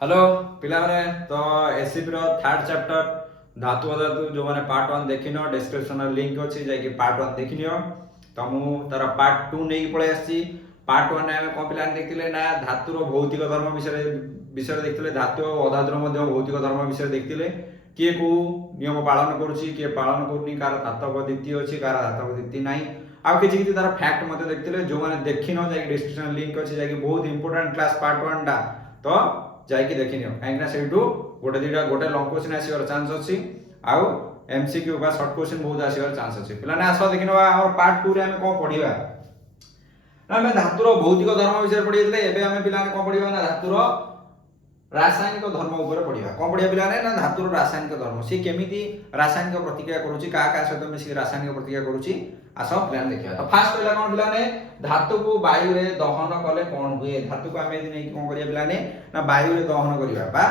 Hello पिला माने तो एससीपी रो थर्ड चैप्टर धातु अधातु जो माने पार्ट 1 देखिनो डिस्क्रिप्शन रे लिंक अछि जाय कि पार्ट 1 देखिनियो तो मु तार पार्ट 2 नै पळे आछि। पार्ट 1 ने हम कोन पिला देखतिले ना धातु रो भौतिक धर्म विषय देखतिले धातु और अधातु रो मध्ये भौतिक धर्म विषय देखतिले किए को नियम पालन करूची किए पालन करनी कार धातव द्वितीय अछि कार धातव द्वितीय नाही आ किछि किछि तार फैक्ट मध्ये देखतिले जो माने देखिनो जाय डिस्क्रिप्शन लिंक अछि जाय कि बहुत इंपोर्टेंट क्लास पार्ट 1 डा तो जाइए देखी नियो कहीं से गोटे दुटा गोटे लंग क्वेश्चन आसवर चांस अच्छी आउ एमसीक्यू बा शॉर्ट क्वेश्चन बहुत आसवर चांस अच्छी पिलाने आस देखि नवा हमर पार्ट 2 रे हम कोन पढिबा ना हम धातुर भौतिक धर्म विषय पढियले एबे हम पिलाने कोन पढिबा ना धातुर रासायनिक धर्म ऊपर पढिबा कोन पढिबा पिलाने ना धातुर रासायनिक धर्म से केमिति रासायनिक प्रतिक्रिया करूची का का सहित मिसी रासायनिक प्रतिक्रिया करूची आस प्लान देखिबा तो फास्ट पहिला कोन पिलाने धातु को वायु रे दहन कले कोन हुए धातु को आमे नै कोन करिया पिलाने ना वायु रे दहन करिबा बा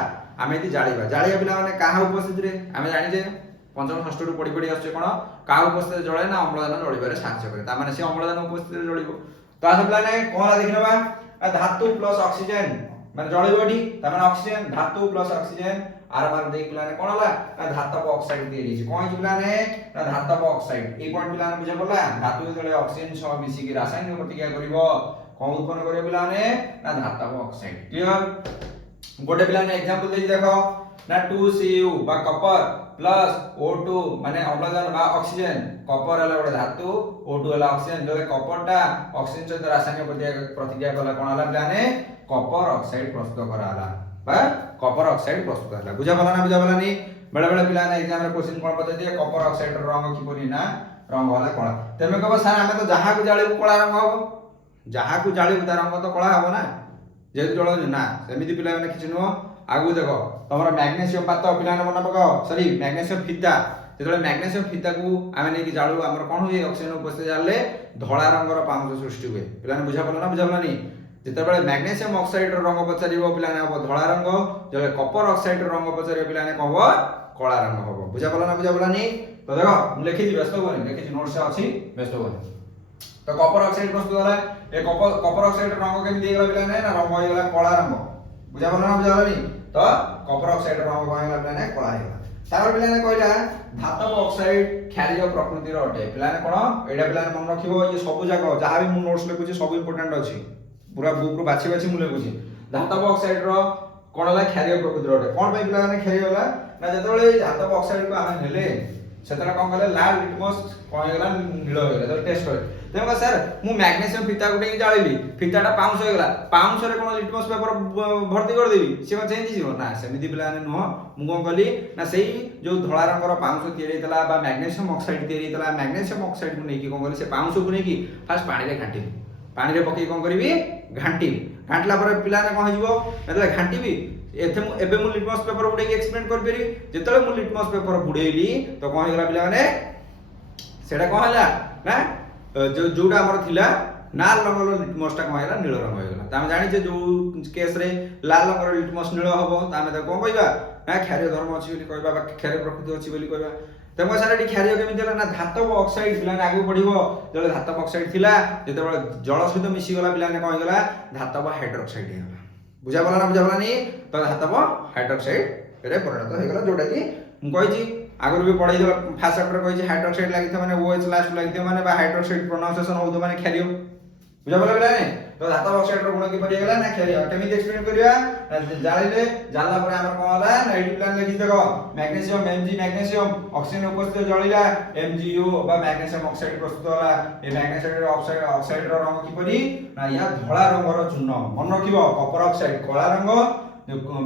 आमे यदि जाळिया पिला माने काहा उपस्थिति रे आमे जानि जे पंचम षष्ठ रु पढि पढि आछे कोन काहा उपस्थिति जळे ना अम्लजान जळिबारे साहाय्य करे ता माने से अम्लजान उपस्थिति रे जळिबो तो आस पिलाने कोन देखिनबा धातु प्लस ऑक्सीजन माने जळिबोडी ता माने ऑक्सीजन धातु प्लस ऑक्सीजन आर मार देख पिलाने कोन हला ना धातव ऑक्साइड दे दिछि कोन पिलाने ना धातव ऑक्साइड ए पॉइंट पिलाने बुझा पड़ला धातु जळे ऑक्सीजन सह मिसी की रासायनिक प्रतिक्रिया करिवो कोन उत्पन्न करियो पिलाने ना धातव ऑक्साइड क्लियर गोटे पिलाने एग्जांपल देछि देखो ना 2Cu बा कॉपर प्लस O2 माने अम्लजान बा ऑक्सीजन कॉपर हला गोटे धातु O2 हला ऑक्सीजन जले कॉपरटा ऑक्सीजन सहित रासायनिक प्रतिक्रिया कला कोन हला पिलाने कॉपर ऑक्साइड प्रस्तुत कराला बा कॉपर ऑक्साइड प्रस्तुत हला बुझा बला नी बेले बेले पिलाने एग्जाम रे क्वेश्चन कोन पते दिए कॉपर ऑक्साइड रो रंग किपरि ना रंग हला कळा तेमे कहबो सर हमें तो जहा को जाळी कळा रंग हबो जहा को जाळी ता रंग तो कळा हबो ना जे जळ ना सेमिति पिला माने किछ नो आगु देखो तमरा मैग्नीशियम पात पिलाने मन पकाओ सॉरी मैग्नीशियम फीता जेतले मैग्नीशियम फीता को आमे नै कि जाळू हमर कोन होय ऑक्सीजन उपस्थित जाले धळा रंगर पाउंस सृष्टि हुए पिलाने बुझा पड़ला नी जेतेबेले मैग्नीशियम ऑक्साइड रो रंग पचारिबो पिलाने हबो धळा रंग जले कॉपर ऑक्साइड रो रंग पचारिबो पिलाने कहबो कळा रंग हबो बुझा पड़ला नी तो देखो हम लिखि दी व्यस्त होनी लिखि दी नोट से अछि व्यस्त होनी तो कॉपर ऑक्साइड प्रस्तुत होला ए कॉपर ऑक्साइड रो रंग केमि दिगला पिलाने ना रंग होइला कळा रंग बुझा पड़ला नी तो कॉपर ऑक्साइड रो रंग होइला पिलाने कळा हेला तार पिलाने कहला धातव ऑक्साइड क्षारीय प्रकृति रो अटे पिलाने कोन एडा पिलाने मन रखिबो ये सब जाको जहा भी मु नोट्स लिखुची सब इंपोर्टेंट अछि पूरा बुक रो बाछि बाछि मु लिखुची धातव ऑक्साइड रो कोन हला क्षारीय प्रकृति रो अटे कोन पे पिलाने क्षारीय होला ना जेतबेले धातव ऑक्साइड को आमे नेले सेतरा कोन कहले लाल लिटमस कोन हेला नील हेला तो टेस्ट करे देखो सर मु मैग्नीशियम फीता गुटे जाळिली फीताटा पाउंस होइगला पाउंस रे कोन लिटमस पेपर भर्ती कर देबी से चेंज हिजो ना सेमिति पिलाने नुह मु कोन कहली ना सेही जो धळा रंगर पाउंस तयारी तला बा मैग्नीशियम ऑक्साइड तयारी तला मैग्नीशियम ऑक्साइड को नै कि कोन कहली से पाउंस को नै कि फर्स्ट पानी रे घांटी पानी रे पकई कोन करबी घांटी घांटला पर पिलाने कोन हिजो एतले घांटीबी एबे मु लिटमस पेपर बुडे एक्सपेरिमेंट कर पेरी जेतले मु लिटमस पेपर बुडेली तो कोन हेला पिला माने सेडा कोन हला ना जो जोडा हमर थिला लाल रंगर लिटमस टा कोन हेला नील रंग होइगला तामे जानि जे जो केस रे लाल रंगर लिटमस नील हबो तामे त कोन कहबा ना क्षारीय धर्म अछि बोली कहबा बा क्षारीय प्रकृति अछि बोली कहबा तमे सारा एटी क्षारीय केमि देला ना धातव ऑक्साइड पिलाने आगु पढिबो जले धातव ऑक्साइड थिला जेतेबेले जल सहित मिसी गला पिलाने कोन हेगला धातव हाइड्रोक्साइड हेगला बुझा पला नी तो धातव हाइड्रोक्साइड रे परिणत हेगला जोटा कि मु कहि छी आगु भी पढाई दो फास्ट चैप्टर कहि छी हाइड्रोक्साइड लागि माने OH लास्ट लागि माने बा हाइड्रोक्साइड प्रोनाउंसिएशन होतो माने क्षारीय बुझा पला ने तो धातव ऑक्साइड रो गुण कि परि गेला ना क्षारीय केमि एक्सप्लेन करिया जाळिले जाला पर हमर कोन होला ना एडी प्लान लिखि देखो मैग्नीशियम Mg मैग्नीशियम ऑक्सीजन उपस्थित जळिला MgO बा मैग्नीशियम ऑक्साइड प्रस्तुत होला ए मैग्नीशियम ऑक्साइड रो रंग कि परि ना या धळा रंग रो चूर्ण मन रखिबो कॉपर ऑक्साइड कळा रंग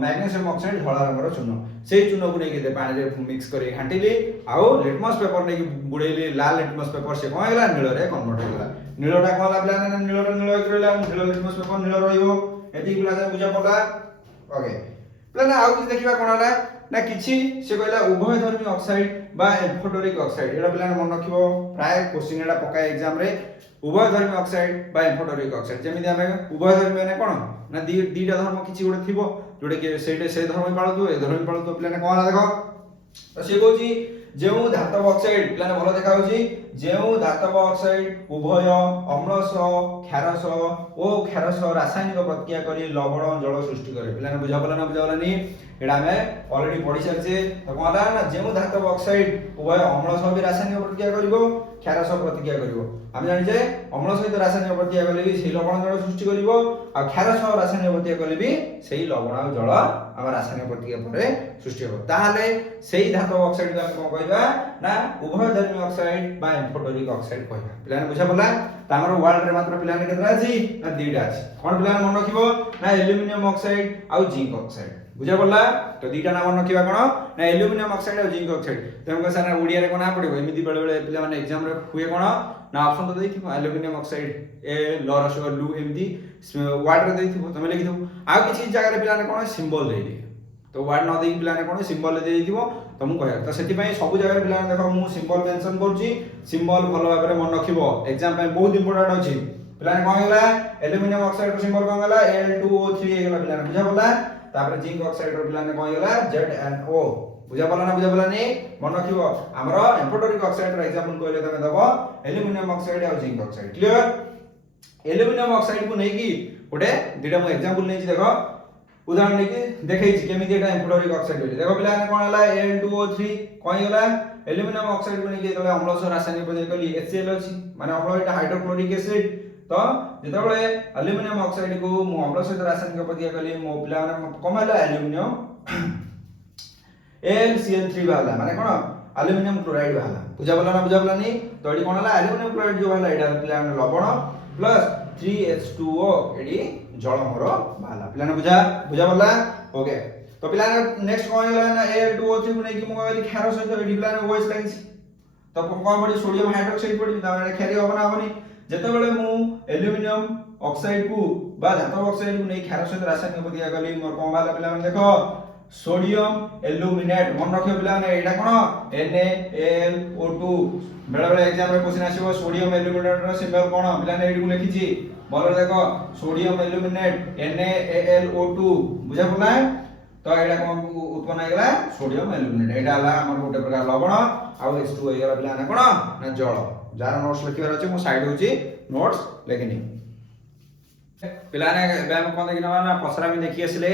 मैग्नीशियम ऑक्साइड धळा रंग रो चूर्ण सेही चूर्ण को नै के पानी रे मिक्स करी घांटीली आउ लिटमस पेपर नै बुडेली लाल लिटमस पेपर से कोन हेला नील रे कन्वर्ट हेला नीलटा कोन लागला ना नील रे नील होइला नील लिटमस पेपर नील रहिबो एति पिला बुझा पडला ओके प्लान आउ कि देखिबा कोन हला ना किछि से कहला उभयधर्मी ऑक्साइड बा एम्फोटेरिक ऑक्साइड एडा पिला मन रखिबो प्राय क्वेश्चन एडा पका एग्जाम रे उभयधर्मी ऑक्साइड बा एम्फोटेरिक ऑक्साइड जेमिति हमें उभयधर्मी माने कोन ना दीटा धर्म किछि गोटे थिबो जोडे के सेटे से धर्म पाळतो ए धर्म पाळतो पिलाने कोन देखो तो से कहूची जेउ धातव ऑक्साइड पिलाने भलो देखा होची ଯେଉଁ ଧାତବ ଅକ୍ସାଇଡ ଉଭୟ ଅମ୍ଳ ସହ କ୍ଷାର ସହ ଓ କ୍ଷାର ସହ ରାସାୟନିକ ପ୍ରତିକ୍ରିୟା କରି ଲବଣ ଜଳ ସୃଷ୍ଟି କରେ। ପିଲାମାନେ ବୁଝା ପଡଲା ନା ବୁଝା ପଡଲାନି? ଏଟା ଆମେ ऑलरेडी पढ़ी सारिछे। तो कोन होला ना जेउ धातव ऑक्साइड उभय अम्ल सह भी रासायनिक प्रतिक्रिया करिवो क्षार सह प्रतिक्रिया करिवो। हम जानि जे अम्ल सहित रासायनिक प्रतिक्रिया कले भी सेही लवण जल सृष्टि करिवो आ क्षार सह रासायनिक प्रतिक्रिया कले भी सेही लवण आ जल हम रासायनिक प्रतिक्रिया परे सृष्टि हो। ताहाले सेही धातव ऑक्साइड को हम कोन कहबा ना उभयधर्मी ऑक्साइड बा एम्फोटेरिक ऑक्साइड कहबा। पिलाने बुझा पड़ला? त हमर वर्ल्ड रे मात्र पिलाने केतरा अछि ना दुईटा अछि। कोन पिलाने मन रखिबो ना एल्युमिनियम ऑक्साइड आ जिंक ऑक्साइड। बुझा पड़ला? तो दुईटा नाम मन रखिबा कोन ना एल्युमिनियम ऑक्साइड और जिंक ऑक्साइड। तेमको सारा ओडिया रे कोन आ पड़िबो एमिति बेले बेले पिला माने एग्जाम रे हुए कोन ना ऑप्शन तो देइथिबो एल्युमिनियम ऑक्साइड ए लरस लु एमिति वर्ड रे देइथिबो तमे लिखिथिबो। आ किछि जगह रे पिलाने कोन सिंबल देइ दे तो वर्ड न देइ पिलाने कोन सिंबल दे देइथिबो तो मु कहया। तो सेति पई सब जगह रे पिलाने देखो मु सिंबल मेंशन करछि। सिंबल भलो भाबरे मन रखिबो एग्जाम पई बहुत इंपोर्टेंट अछि। पिलाने कोन गेला एल्युमिनियम ऑक्साइड रो सिंबल कोन गेला Al2O3 गेला। पिलाने बुझा पड़ला? तापर जिंक ऑक्साइड रो पिलाने कोन गेला ZnO। बुझा पड़ला ना बुझा पड़लानी? मन रखिबो हमरो एम्फोटेरिक ऑक्साइड रो एग्जांपल कहले तमे दबो एल्युमिनियम ऑक्साइड और zinc oxide. Clear? Aluminium oxide को नै की ओटे दुटा मु एग्जांपल नै छी देखो उदाहरण नै की देखै छी केमिति एटा एम्फोटेरिक ऑक्साइड होली। देखो पिलाने कोन हला Al2O3 कोन गेला एल्युमिनियम ऑक्साइड को नै की तले अम्ल सह रासायनिक प्रतिक्रिया कली HCl अछि माने अम्ल एटा हाइड्रोक्लोरिक एसिड। तो जेतबेले एल्युमिनियम ऑक्साइड को मु अम्ल सहित रासायनिक प्रतिक्रिया कली मो पिला माने कमाला एल्युमिनियम AlCl3 वाला माने कोन एल्युमिनियम क्लोराइड वाला। बुझा पड़ला ना बुझा पड़लानी? तो एडी कोन हला एल्युमिनियम क्लोराइड जो वाला एडा पिला लवण प्लस 3H2O एडी जल मोर वाला। पिला बुझा बुझा पड़ला? ओके। तो पिला नेक्स्ट कोन होला ना Al2O3 को नै की मु कहली क्षार सहित एडी पिला OH लागिस तो कोन पड़ी सोडियम हाइड्रोक्साइड पड़ी तामे क्षारी होबना होबनी। जेतेबेले मु एल्युमिनियम ऑक्साइड को बा धातव ऑक्साइड को नै क्षार सहित रासायनिक प्रतिक्रिया कली मोर कोन वाला पिला देखो सोडियम एल्युमिनेट। मन रखियो पिला ने एटा कोन NaAlO2। बेले बेले एग्जाम रे क्वेश्चन आसीबो सोडियम एल्युमिनेट रो सिंबल कोन पिला ने एडी को लिखिछि बोलो देखो सोडियम एल्युमिनेट NaAlO2। बुझा पड़ला? तो एटा कोन उत्पन्न आइगला सोडियम एल्युमिनेट। एटा हला हमर गोटे प्रकार लवण आ H2O आइगला पिला ने कोन ना जल। जार नोट्स लिखिबार अछि मु साइड होछि नोट्स लेखिनी। पिला ने हम कोन देखिना ना पसरा में देखि आसिले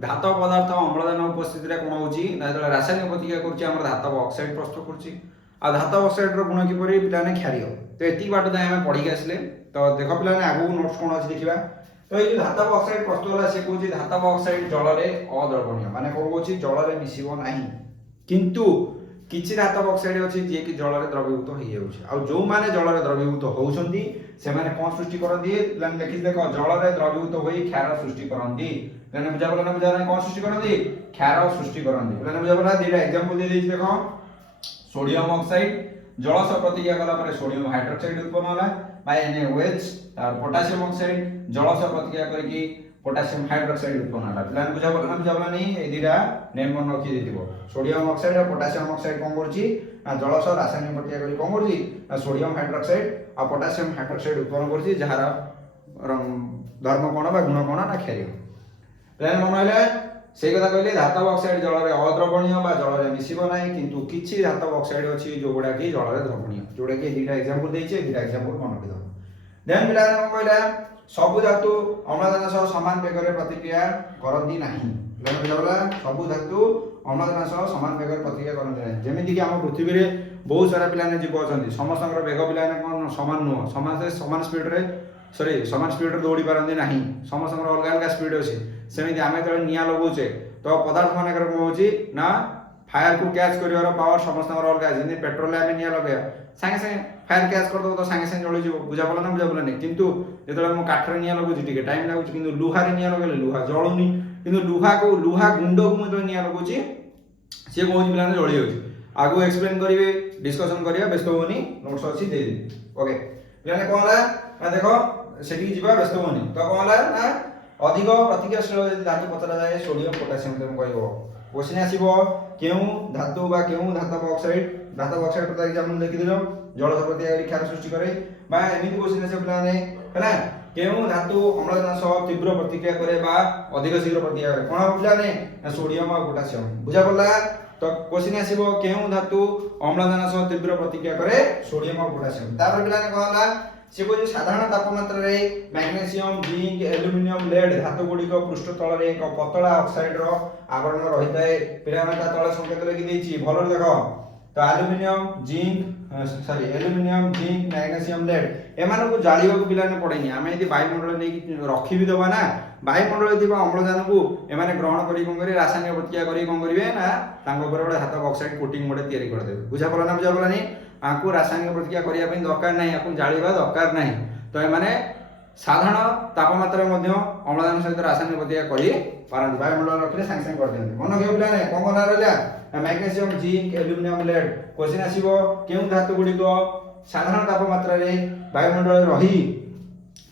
धातव पदार्थ अम्लजान उपस्थिति रे कोन होछि ना जले रासायनिक प्रतिक्रिया करछि हमर धातव ऑक्साइड प्रस्तुत करछि आ धातव ऑक्साइड रो गुण कि परि पिला ने क्षारीय। तो एति बाट दाय हम पढि आसिले। तो देखो पिला ने आगु नोट्स कोन अछि देखिबा। तो ये धातव ऑक्साइड प्रस्तुत होला से कहछि धातव ऑक्साइड जल रे अद्रवणीय माने कोन कहछि जल रे मिसिबो नाही किंतु किछि धातव ऑक्साइड अछि जे कि जल रे द्रवीभूत होई जाउछि आ जो माने जल रे द्रवीभूत होउछन्ती से माने कोन सृष्टि करन्ती प्लान लिखि देखो जल रे द्रवीभूत होई क्षार सृष्टि करन्ती। प्लान बुझा पड़ला ना बुझा ना कोन सृष्टि करन्ती क्षार सृष्टि करन्ती। प्लान बुझा पड़ला? दिटा एग्जांपल दे देछि देखो सोडियम ऑक्साइड जल सह प्रतिक्रिया कला पर सोडियम हाइड्रोक्साइड उत्पन्न होला बाय NaOH और पोटेशियम ऑक्साइड जल सह प्रतिक्रिया करके पोटेशियम हाइड्रोक्साइड उत्पन्न होला। प्लान बुझा पड़ला ना बुझा पड़ला नहीं? ए दिटा नेम मन रखि देथिबो सोडियम ऑक्साइड और पोटेशियम ऑक्साइड कोन करछि ना जल सह रासायनिक प्रतिक्रिया करी कोन करछि ना सोडियम हाइड्रोक्साइड और पोटेशियम हाइड्रोक्साइड उत्पन्न करछि जहार धर्म कोन बा गुण कोन ना क्षारीय। प्लान मन हले सेही कथा कहले धातव ऑक्साइड जल रे अद्रवणीय बा जल रे मिसिबो नाही किंतु किछि धातव ऑक्साइड अछि जो गुडा कि जल रे द्रवणीय जोडा कि दिटा एग्जांपल दैछे दिटा एग्जांपल मन रखि दो। देन पिला ने कहला सब धातु अम्लजान सह समान वेगरे प्रतिक्रिया करन्ती नाही। प्लान बुझावला सब धातु अम्लजान सह समान वेगरे प्रतिक्रिया करन्ती नाही। जेमिति कि हम पृथ्वी रे बहुत सारा पिला ने जीव अछन्ती समस्तଙ୍କର वेग पिला ने कोन समान नुह समान स्पीड रे समान स्पीड रे दौड़ी पारन्ती नाही समस्तଙ୍କର अलग अलग स्पीड अछि। सेमिति आमे तळे निया लगौछे तो पदार्थ मानकर कोन होछि ना फायर को कैच करिवार पावर समस्तଙ୍କର अलग अछि। जेनि पेट्रोल रे आमे निया लगया संगे संगे फायर कैच कर दो तो संगे संगे जळि जिवो। बुझा पड़ला ना बुझा पड़ला नहीं? किंतु जेतले हम काठ रे निया लगौछि टिके टाइम लागौछि किंतु लुहा रे निया लगले लुहा जळुनी किंतु लुहा गुंड को मते निया लगौछि से कोन पिला ने जळि होछि। आगु एक्सप्लेन करिवे डिस्कशन करिया व्यस्त होनी नोट्स अछि दे दे। ओके पिला ने कोनला ना देखो सेठी जिबा व्यस्त होनी तो कोनला ना अधिक प्रतिक्रियाशील यदि धातु पचरा जाए सोडियम पोटेशियम तुम कहबो क्वेश्चन आसीबो केउ धातु बा केउ धातव ऑक्साइड पर एग्जांपल देखि दिलो जल सह प्रतिक्रिया क्षार सृष्टि करे बा एमिति क्वेश्चन आसे पिला ने हैला केउ धातु अम्लजान सह तीव्र प्रतिक्रिया करे बा अधिक शीघ्र प्रतिक्रिया करे कोन पिला ने सोडियम और पोटेशियम। बुझा पड़ला? तो तो क्वेश्चन आसीबो केउ धातु अम्लजान सह तीव्र प्रतिक्रिया करे सोडियम और पोटेशियम तापर पिलाने कहला से को साधारण तापमात्रा रे मैग्नीशियम जिंक एल्युमिनियम लेड धातु गुडी को पृष्ठ तल रे एक पतला ऑक्साइड रो आवरण रहिताए पिला ता तळे संकेत लिखि देछि भलो देखो तो एल्युमिनियम जिंक मैग्नीशियम लेड एमान को जालिबा को पिलाने पड़ेनी आमे यदि वायुमंडल नै रखि भी दबा ना वायुमंडल दिबा अम्लजान को एमाने ग्रहण करी कोन करी रासायनिक प्रतिक्रिया करी कोन करिवे ना तांको ऊपर गोटे धातु ऑक्साइड कोटिंग मोडे तयारी कर देबे बुझा पड़ला ना बुझा पड़लानी आकु रासायनिक प्रतिक्रिया करिया पई दरकार नाही आकु जालिबा दरकार नाही तो एमाने साधारण तापमात्रा मध्ये अम्लजान सहित रासायनिक प्रतिक्रिया करी पारंती वायुमंडल रखले सांग सांग कर देंगे मन के पिलाने कोन कोन रहला magnesium zinc aluminium lead question आसीबो केउ धातु गुडी को साधारण तापमात्रा रे वायुमंडल रही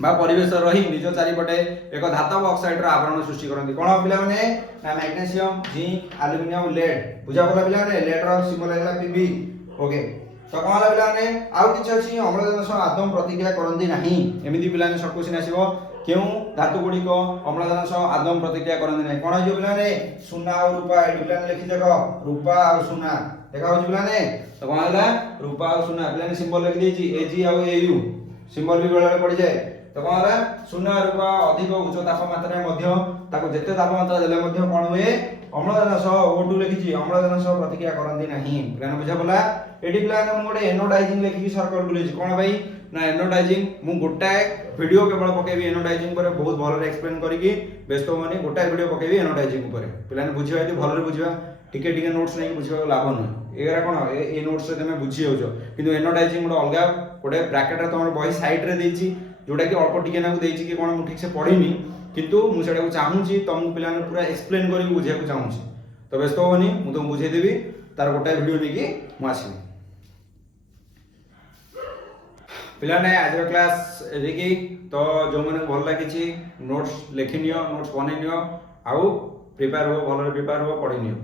बा परिवेश रही निज चारिपटे एक धातव ऑक्साइड रो आवरण सृष्टि करंती कोन पिला माने मैग्नीशियम जिंक एल्युमिनियम लेड बुझा पला पिला माने लेड रो सिंबल हैला पीबी ओके तो कोन पिला माने आउ किछ अछि अम्लजान सह आदम प्रतिक्रिया करंती नाही एमिति पिला ने सब क्वेश्चन आसीबो केउ धातु गुडी को अम्लजान सह आदम प्रतिक्रिया करंती नाही कोन जो पिला ने सुना और रूपा एडी पिला लिखि देखो रूपा और सुना देखा हो पिला ने तो कोन हला रूपा और सुना पिला ने सिंबल लिखि देछि एजी और एयू सिंबल भी बेला पड़ी जाए तो कोन हला सुना रूपा अधिक उच्च तापमात्रा रे मध्य ताको जेते तापमात्रा देले मध्य कोन हुए अम्लजान सह O2 लिखिछि अम्लजान सह प्रतिक्रिया करंती नाही पिला बुझा पला एडी पिला ने मोडे एनोडाइजिंग लिखि सर्कल बुलेछि कोन भाई ना एनोडाइजिंग मु गोटाए वीडियो केवल पकेबी एनोडाइजिंग पर बहुत भलो एक्सप्लेन करिकि व्यस्त होनी गोटाए वीडियो पकेबी एनोडाइजिंग पर पिला ने बुझिबा यदि भलो रे बुझिबा टिके टिके नोट्स नै बुझिबा लाभ न एगरा कोन ए नोट्स से तमे बुझि होजो किंतु एनोडाइजिंग मोड अलगा गोटे ब्रैकेट रे तमर बही साइड रे देछि जोटा कि अल्प टिके नाकु देछि कि कोन मु ठीक से पढिनी किंतु मु सेडा को चाहूची तुमको पिला ने पूरा एक्सप्लेन करी बुझिया को चाहूची तो व्यस्त होनी मु तुम बुझाई देबी तार गोटाए वीडियो लेकी मु आसीबी पिला ने आज क्लास एदिकी तो जो माने भल लागिछि नोट्स लिखि नियो नोट्स बनै नियो आउ प्रिपेयर हो भल रे प्रिपेयर हो पढि नियो।